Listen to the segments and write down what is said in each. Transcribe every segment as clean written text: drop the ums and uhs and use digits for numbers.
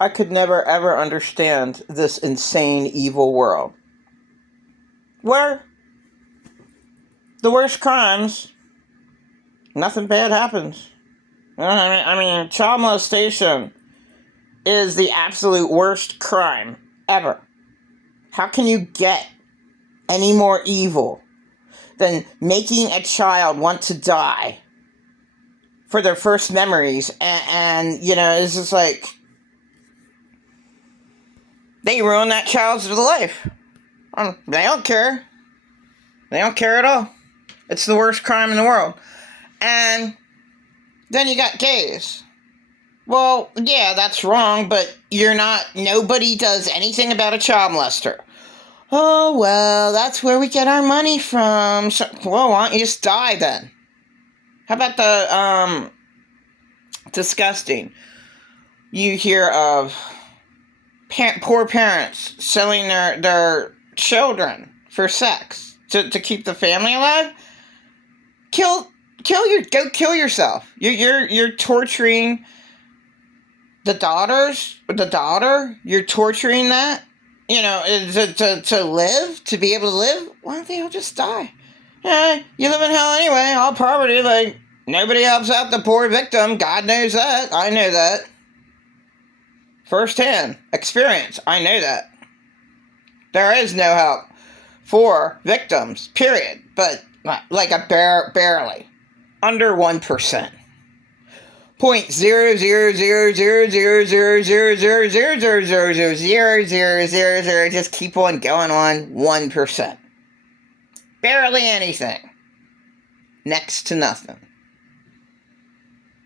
I could never ever understand this insane, evil world where the worst crimes, nothing bad happens. I mean, child molestation is the absolute worst crime ever. How can you get any more evil than making a child want to die for their first memories? And it's just like, they ruin that child's life. They don't care. They don't care at all. It's the worst crime in the world. And then you got gays. Well, yeah, that's wrong, but nobody does anything about a child molester. Oh, well, that's where we get our money from. So, well, why don't you just die then? How about the, disgusting. You hear of poor parents selling their children for sex to keep the family alive? Go kill yourself. You're torturing the daughter. You're torturing that, to live, to be able to live. Why don't they all just die? Yeah, you live in hell anyway. All poverty, like, nobody helps out the poor victim. God knows that. I know that. Firsthand experience. I know that. There is no help for victims, period. But like barely. Under 1%. 0.00000000000000000 just keep on going on. 1%. Barely anything. Next to nothing.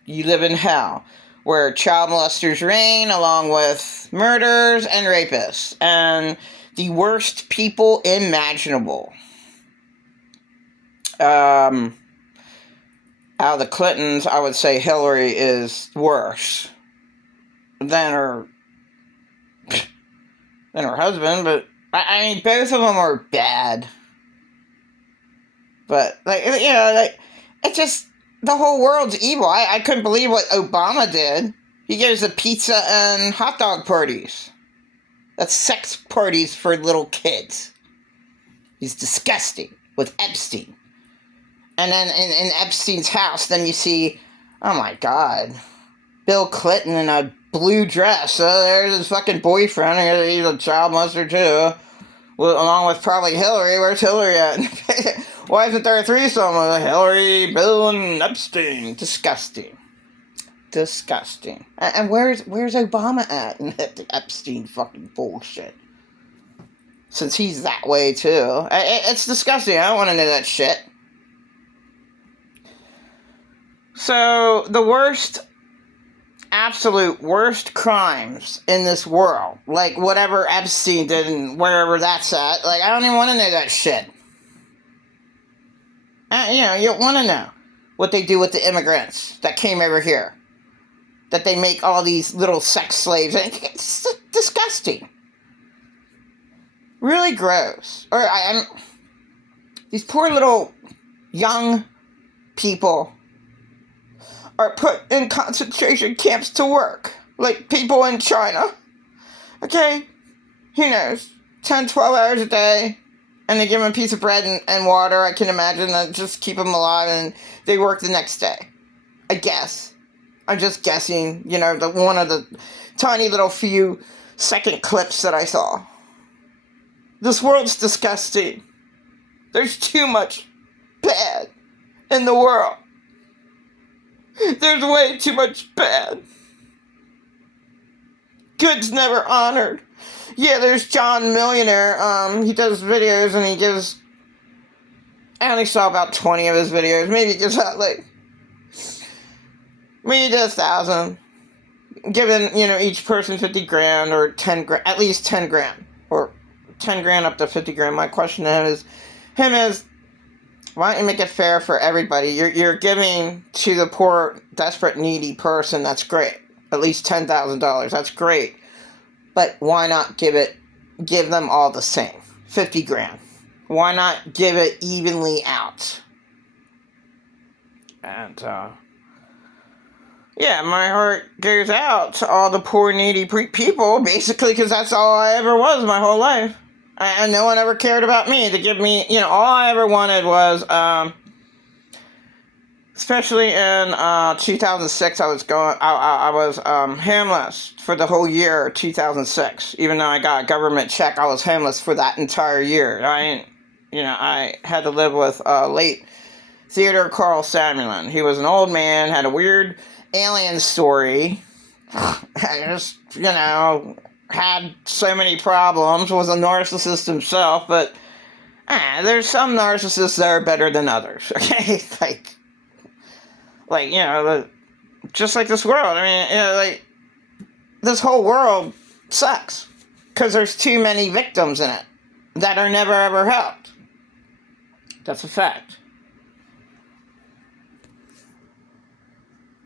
You live in hell, where child molesters reign, along with murderers and rapists, and the worst people imaginable. Out of the Clintons, I would say Hillary is worse than her husband, but I mean, both of them are bad. But, it just, the whole world's evil. I couldn't believe what Obama did. He gives the pizza and hot dog parties. That's sex parties for little kids. He's disgusting with Epstein. And then in Epstein's house, then you see, oh my God, Bill Clinton in a blue dress. There's his fucking boyfriend. He's a child molester too. Along with probably Hillary. Where's Hillary at? Why isn't there a threesome with Hillary, Bill, and Epstein? Disgusting. And where's Obama at in the Epstein fucking bullshit? Since he's that way too. It's disgusting. I don't want to know that shit. So, the absolute worst crimes in this world, like whatever Epstein did and wherever that's at, like, I don't even want to know that shit. You don't want to know what they do with the immigrants that came over here. That they make all these little sex slaves. It's disgusting. Really gross. These poor little young people are put in concentration camps to work. Like people in China. Okay? Who knows? 10, 12 hours a day. And they give them a piece of bread and water. I can imagine that just keep them alive. And they work the next day. I guess. I'm just guessing. One of the tiny little few second clips that I saw. This world's disgusting. There's too much bad in the world. There's way too much bad. Good's never honored. Yeah, there's John Millionaire. He does videos and he gives... I only saw about 20 of his videos. Maybe he gives out maybe 1,000. Giving, each person 50 grand or 10 grand. At least 10 grand. Or 10 grand up to 50 grand. My question to him is, why don't you make it fair for everybody? You're giving to the poor, desperate, needy person. That's great. At least $10,000. That's great. But why not give them all the same? 50 grand. Why not give it evenly out? And, Yeah, my heart goes out to all the poor, needy people, basically, because that's all I ever was my whole life. And no one ever cared about me to give me, all I ever wanted was, especially in 2006, I was homeless for the whole year of 2006. Even though I got a government check, I was homeless for that entire year. I had to live with late Theodore Carl Samuelin. He was an old man, had a weird alien story. I just, had so many problems, was a narcissist himself, but there's some narcissists that are better than others, okay? Just like this world. I mean, this whole world sucks because there's too many victims in it that are never ever helped. That's a fact.